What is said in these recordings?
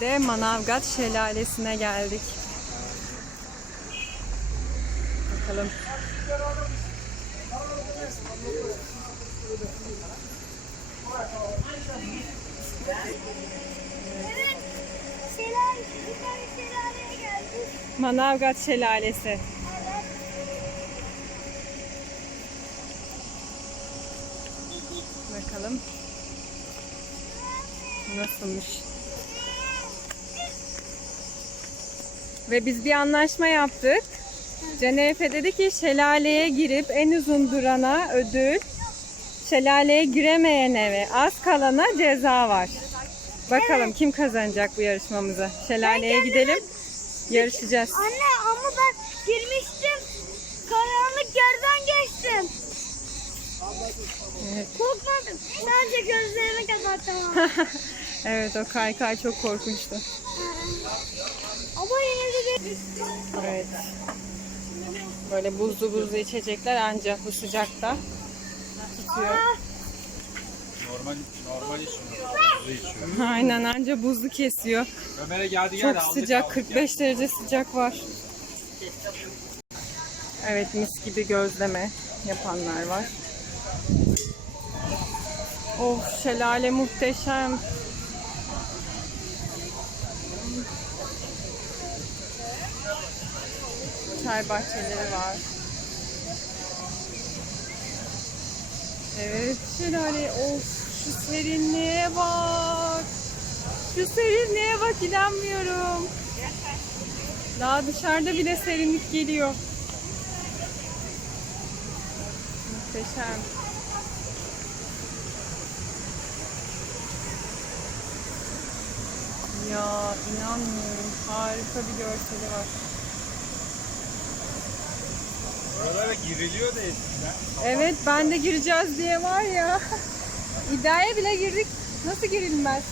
de Manavgat Şelalesi'ne geldik. Bakalım. Evet. Şelale, bir tane şelaleye geldik. Manavgat Şelalesi. Bakalım. Nasılmış? Ve biz bir anlaşma yaptık. Canefe dedi ki şelaleye girip en uzun durana ödül, şelaleye giremeyene ve az kalana ceza var. Bakalım kim kazanacak bu yarışmamızı? Şelaleye gidelim, yarışacağız. Anne ama ben girmiştim. Karanlık yerden geçtim. Evet. Korkmadım. Sadece gözlerimi kapattım. evet o kaykay çok korkunçtu. ama yine de geçtim. Evet. Böyle buzlu buzlu içecekler ancak bu sıcakta tutuyor. Normal normal içmiyor. Buzlu içiyor. Aynen anca buzlu kesiyor. Ömer'e geldi Çok geldi aldık, sıcak, aldık, 45 derece sıcak var. Evet mis gibi gözleme yapanlar var. Of şelale muhteşem. Çay bahçeleri var. Evet şelale of şu serinliğe bak. Şu serinliğe bak inanmıyorum. Daha dışarıda bile serinlik geliyor. Muhteşem. Ya inanmıyorum. Harika bir görseli var. Oralara giriliyor da eskiden. Evet ben de gireceğiz diye var ya. İddiaya bile girdik. Nasıl girilmez?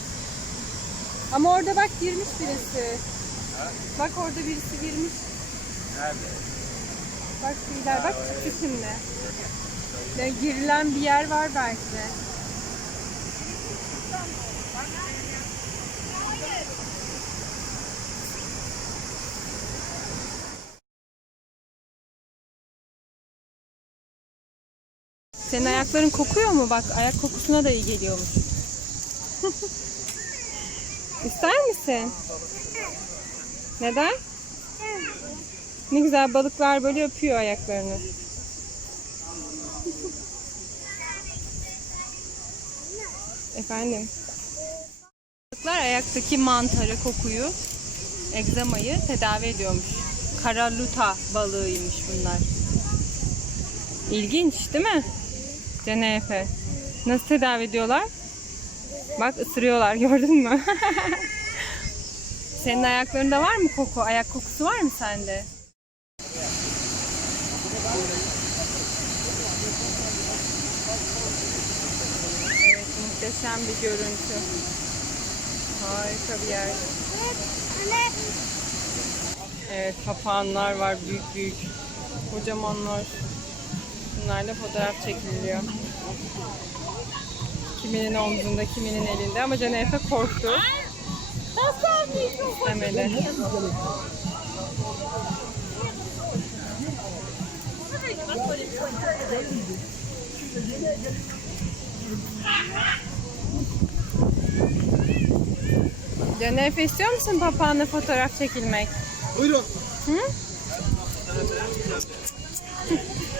Ama orada bak girmiş birisi. Bak orada birisi girmiş. Nerede? Bak şeyler bak çıktı şimdi. Ya girilen bir yer var belki Senin ayakların kokuyor mu? Bak ayak kokusuna da iyi geliyormuş. İster misin? Neden? Ne güzel balıklar böyle öpüyor ayaklarını. Efendim. Balıklar ayaktaki mantarı, kokuyu, egzamayı tedavi ediyormuş. Karaluta balığıymış bunlar. İlginç değil mi? Canefe. Nasıl tedavi ediyorlar? Bak ısırıyorlar gördün mü? Senin ayaklarında var mı koku? Ayak kokusu var mı sende? Evet, muhteşem bir görüntü. Harika bir yer. Evet. Papağanlar var büyük büyük. Kocamanlar. Bunlarla fotoğraf çekiliyor. Kiminin omzunda, kiminin elinde ama Canefe korktu. İstemedi. Canefe istiyor musun papağanla fotoğraf çekilmek? Buyurun. Hı?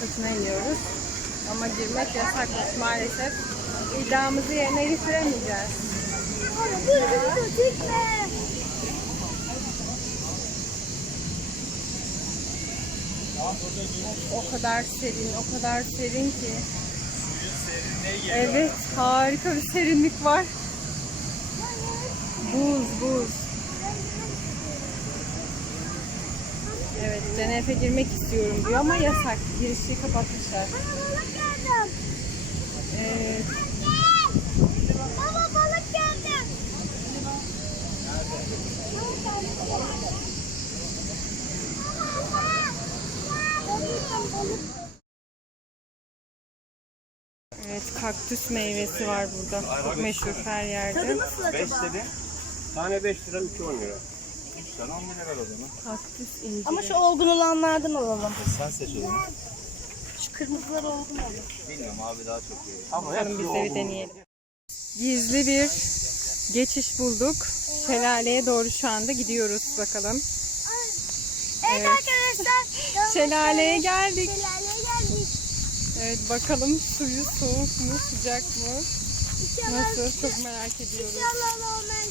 Katına iniyoruz. Ama girmek yasakmış maalesef. İddiamızı yerine getiremeyeceğiz. Dur dur dur çekme. O kadar serin, o kadar serin ki. Evet, harika bir serinlik var. Buz, buz. DNF'e girmek istiyorum diyor ama yasak. Girişi kapatmışlar. Balık geldim. Baba balık geldim. Evet kaktüs meyvesi var burada. Çok meşhur her yerde. Tadı nasıl acaba? 5 dedi. Tane 5 lira, 2 10 lira. Sen 10 lira ver o zaman. Kaktüs inciri. Ama şu olgun olanlardan alalım. Sen seç o zaman. Şu kırmızılar olgun olur. Bilmiyorum abi daha çok iyi. Ama Bakalım biz de bir deneyelim. Gizli bir geçiş bulduk. Şelaleye doğru şu anda gidiyoruz bakalım. Evet, arkadaşlar. Şelaleye geldik. Şelaleye geldik. Evet bakalım suyu soğuk mu sıcak mı? İnşallah, Nasıl çok merak ediyoruz. İnşallah normal.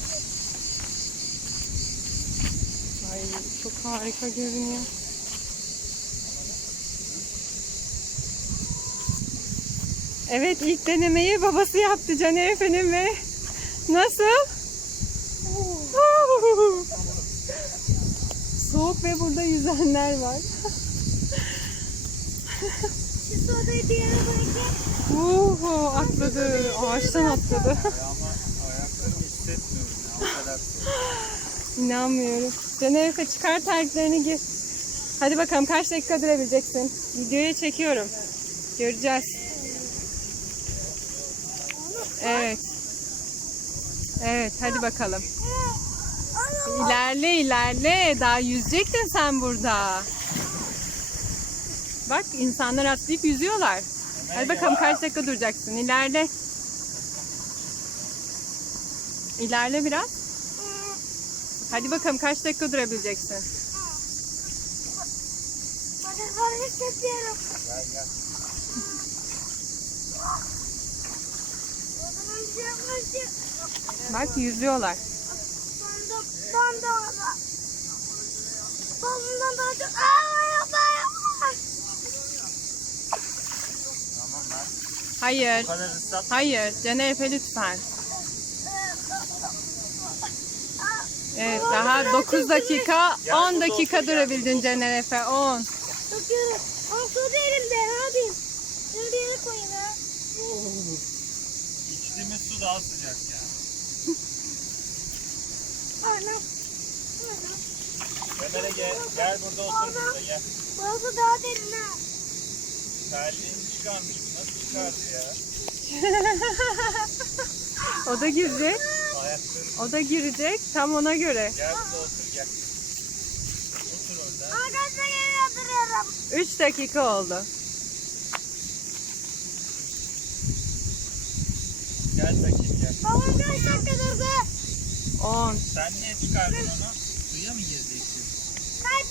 Ay çok harika görünüyor. Evet ilk denemeyi babası yaptı Caner Efe'nin ve nasıl? Soğuk ve burada yüzenler var. Şu sodayı bir yere bırakın. Uhu, atladı. Ağaçtan atladı. Ama ayaklarımı hissetmiyorum ya. O kadar soğuk. İnanmıyorum. Efe çıkar terliklerini giy. Hadi bakalım kaç dakika durabileceksin? Videoya çekiyorum. Göreceğiz. Evet. Evet hadi bakalım. İlerle ilerle. Daha yüzecektin sen burada. Bak insanlar atlayıp yüzüyorlar. Hadi bakalım kaç dakika duracaksın. İlerle. İlerle biraz. Hadi bakalım kaç dakika durabileceksin. Bacaklarımı hissediyorum. Gel gel. Bak yüzüyorlar. Hayır. Hayır. Caner Efe lütfen. Evet daha 9 dakika 10 dakika durabildin Caner Efe 10. Çok su da elimde. Ne yapayım? Şunu bir yere koyayım ha. İçtiğimiz su daha sıcak ya. Anam. Ömer'e gel. Gel burada otur burada gel. Burası daha derin ha. Terliğini çıkarmış. Nasıl çıkardı ya? O da girecek. O da girecek. Tam ona göre. Gel burada otur gel. Otur orada. Arkadaşlar yere yatırıyorum. 3 dakika oldu. Gel bakayım gel. Babam kaç dakika durdu? 10, Sen niye çıkardın onu? Suya mı gireceksin? Kaç?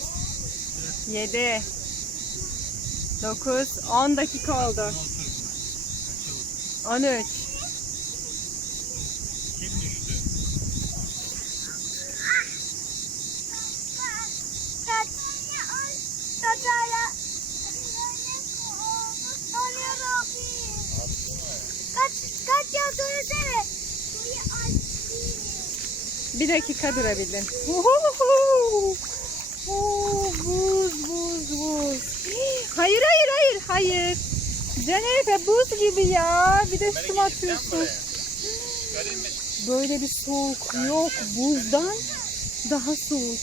7, 9, 10 dakika oldu. Otur buna. Kaça otur? 13. 2 dakika durabildin. Oo, buz buz buz. Hayır hayır hayır hayır. Canepe buz gibi ya. Bir de su atıyorsun. Böyle bir soğuk yok. Buzdan daha soğuk.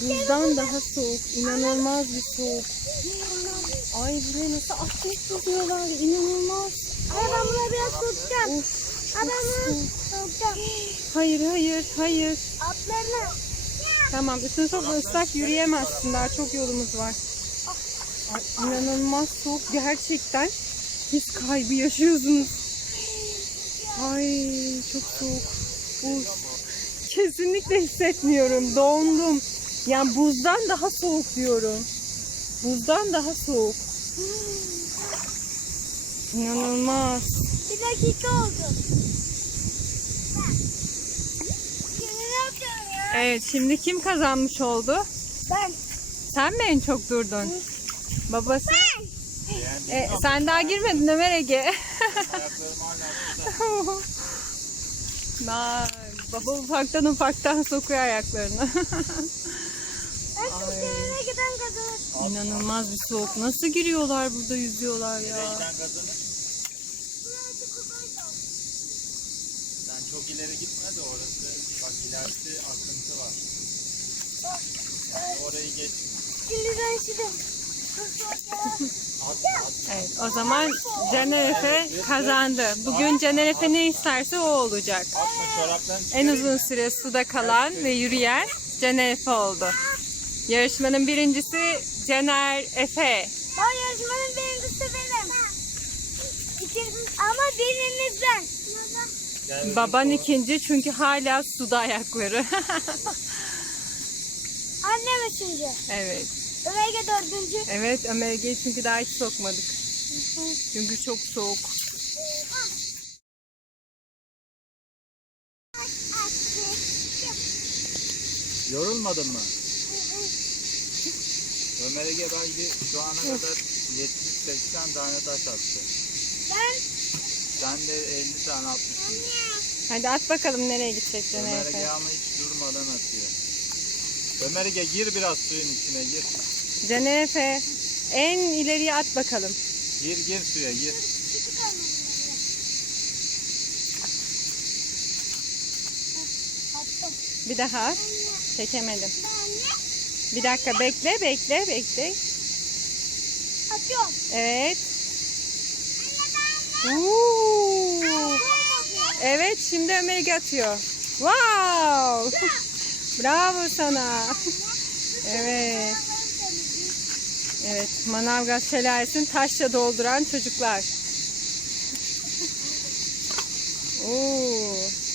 Buzdan daha soğuk. İnanılmaz bir soğuk. Ay buraya nasıl atlet tutuyorlar. İnanılmaz. Ay ben bunları biraz tutacağım. Of. Hayır hayır hayır. Atlarını. Tamam üstüne çok ıslak yürüyemezsin. Daha çok yolumuz var. Ay, inanılmaz soğuk. Gerçekten his kaybı yaşıyorsunuz. Ay çok soğuk. Buz. Kesinlikle hissetmiyorum. Dondum. Yani buzdan daha soğuk diyorum. Buzdan daha soğuk. İnanılmaz. Bir dakika oldu. Şimdi ne yapıyorum ya? Evet şimdi kim kazanmış oldu? Ben. Sen mi en çok durdun? Babası. Beğendin E, sen daha girmedin Ömer Ege. Vay, baba ufaktan ufaktan sokuyor ayaklarını. Kazanır. İnanılmaz bir soğuk. Nasıl giriyorlar burada yüzüyorlar ya. Nereden kazanır? Sen çok ileri gitme de orası. Bak ilerisi akıntı var. Yani orayı geç. Şimdi ben üşüdüm. Evet, o zaman Caner Efe kazandı. Bugün Caner Efe ne isterse o olacak. En uzun süre suda kalan ve yürüyen Caner Efe oldu. Yarışmanın birincisi Caner Efe. O yarışmanın birincisi benim. Ama birinizden. Yani Baban ikinci çünkü hala suda ayakları. Annem üçüncü. evet. Ömerge dördüncü. Evet Ömerge'yi çünkü daha hiç sokmadık. Çünkü çok soğuk. Yorulmadın mı? Ömer Ege belki şu ana kadar 70-80 tane taş attı. Ben Sen de 50 tane atmışsın. Hadi at bakalım nereye gidecek Ömer Ege Efe. ama hiç durmadan atıyor. Ömer Ege gir biraz suyun içine gir. Caner Efe en ileriye at bakalım. Gir gir suya gir. attım. Bir daha at. Çekemedim. Ben Bir dakika bekle bekle bekle. atıyorum. Evet. Evet şimdi Ömerge atıyor. Wow. Bravo sana. Evet. Evet Manavgat şelalesini taşla dolduran çocuklar. Oo.